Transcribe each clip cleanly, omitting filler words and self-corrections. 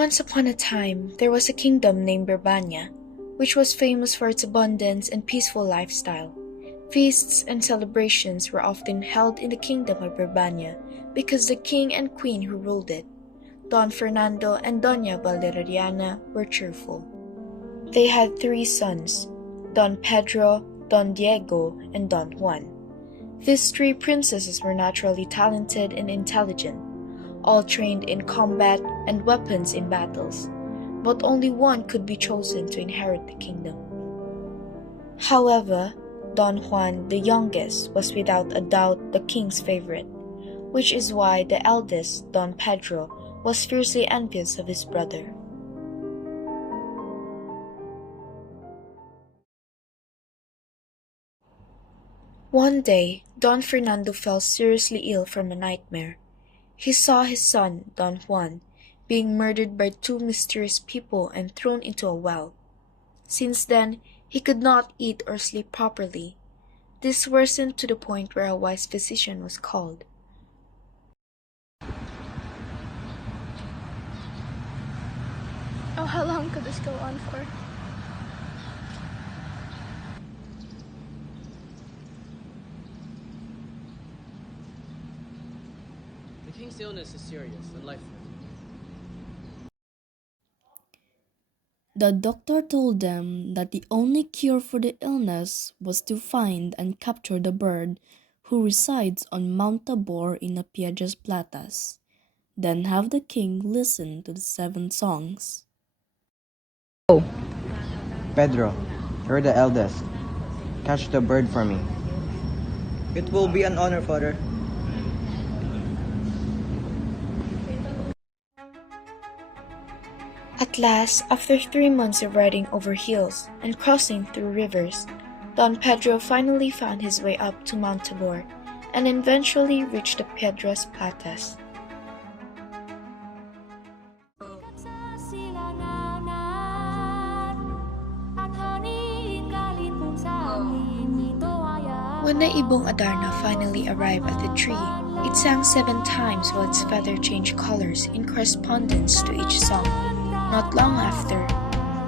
Once upon a time, there was a kingdom named Birbania, which was famous for its abundance and peaceful lifestyle. Feasts and celebrations were often held in the kingdom of Birbania because the king and queen who ruled it, Don Fernando and Doña Valeriana, were cheerful. They had 3 sons, Don Pedro, Don Diego, and Don Juan. These 3 princesses were naturally talented and intelligent, all trained in combat and weapons in battles, but only one could be chosen to inherit the kingdom. However, Don Juan, the youngest, was without a doubt the king's favorite, which is why the eldest, Don Pedro, was fiercely envious of his brother. One day, Don Fernando fell seriously ill from a nightmare. He saw his son, Don Juan, being murdered by 2 mysterious people and thrown into a well. Since then, he could not eat or sleep properly. This worsened to the point where a wise physician was called. Oh, how long could this go on for? The king's illness is serious and life-threatening. The doctor told them that the only cure for the illness was to find and capture the bird who resides on Mount Tabor in the Piedras Platas, then have the king listen to the 7 songs. Pedro, you're the eldest. Catch the bird for me. It will be an honor, Father. At last, after 3 months of riding over hills and crossing through rivers, Don Pedro finally found his way up to Mount Tabor and eventually reached the Piedras Platas. When the Ibong adarna finally arrived at the tree, it sang 7 times while its feather changed colors in correspondence to each song. Not long after,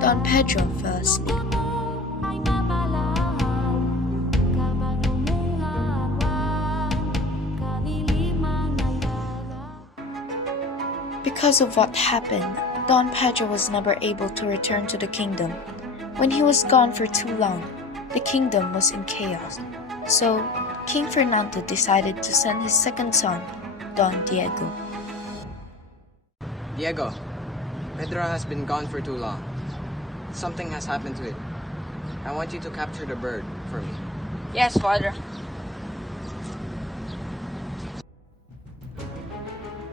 Don Pedro fell asleep. Because of what happened, Don Pedro was never able to return to the kingdom. When he was gone for too long, the kingdom was in chaos. So, King Fernando decided to send his second son, Don Diego. Diego, Pedro has been gone for too long. Something has happened to it. I want you to capture the bird for me. Yes, Father.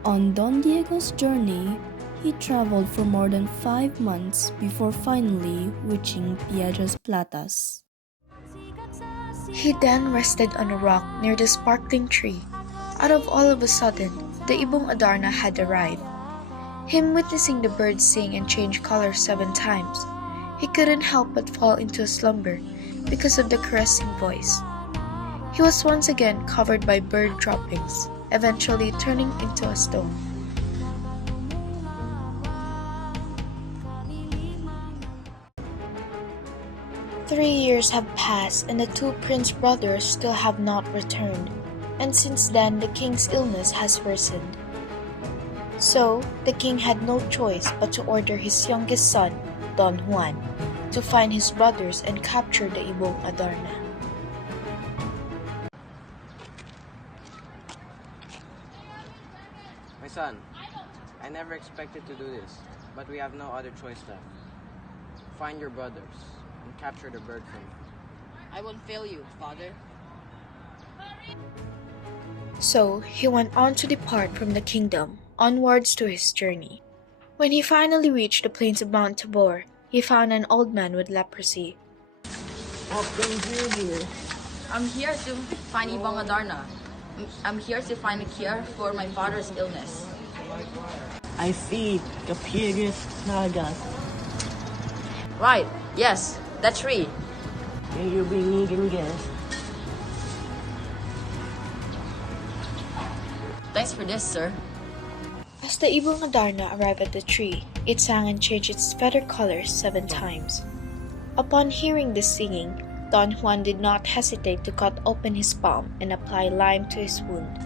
On Don Diego's journey, he traveled for more than 5 months before finally reaching Piedras Platas. He then rested on a rock near the sparkling tree. Out of all of a sudden, the Ibong adarna had arrived. Him witnessing the bird sing and change color 7 times, he couldn't help but fall into a slumber because of the caressing voice. He was once again covered by bird droppings, eventually turning into a stone. Three years have passed and the 2 prince brothers still have not returned, and since then the king's illness has worsened. So, the king had no choice but to order his youngest son, Don Juan, to find his brothers and capture the Ibong adarna. My son, I never expected to do this, but we have no other choice left. Find your brothers and capture the bird for me. I won't fail you, Father. So, he went on to depart from the kingdom, onwards to his journey. When he finally reached the plains of Mount Tabor, he found an old man with leprosy. What brings you here? I'm here to find Ibong Adarna. I'm here to find a cure for my father's illness. I see the Piedras Platas. Right, yes, that's tree. Can you be needing guests? Thanks for this, sir. As the Ibong adarna arrived at the tree, it sang and changed its feather colors 7 times. Upon hearing this singing, Don Juan did not hesitate to cut open his palm and apply lime to his wound.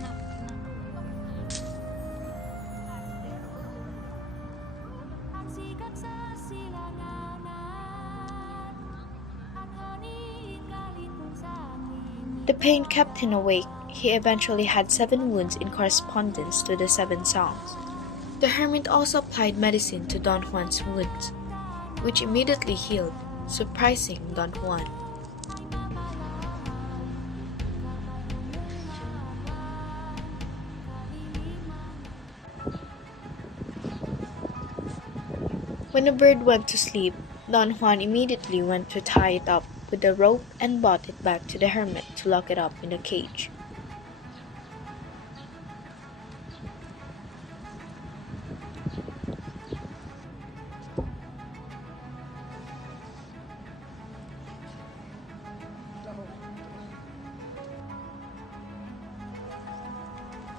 The pain kept him awake. He eventually had 7 wounds in correspondence to the 7 songs. The hermit also applied medicine to Don Juan's wounds, which immediately healed, surprising Don Juan. When the bird went to sleep, Don Juan immediately went to tie it up with a rope and brought it back to the hermit to lock it up in a cage.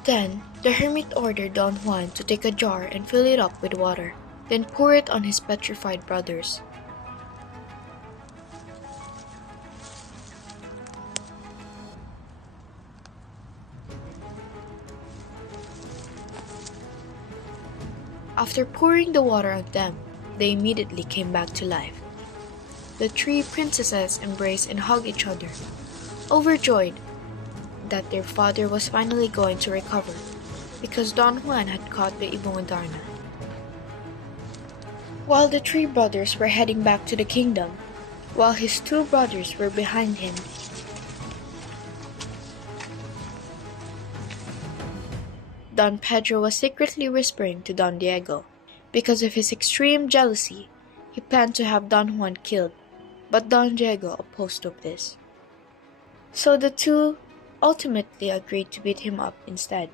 Then, the hermit ordered Don Juan to take a jar and fill it up with water, then pour it on his petrified brothers. After pouring the water on them, they immediately came back to life. The 3 princesses embraced and hugged each other, overjoyed that their father was finally going to recover, because Don Juan had caught the Ibong adarna. While the 3 brothers were heading back to the kingdom, while his 2 brothers were behind him, Don Pedro was secretly whispering to Don Diego. Because of his extreme jealousy, he planned to have Don Juan killed, but Don Diego opposed of this. So the 2 ultimately agreed to beat him up instead.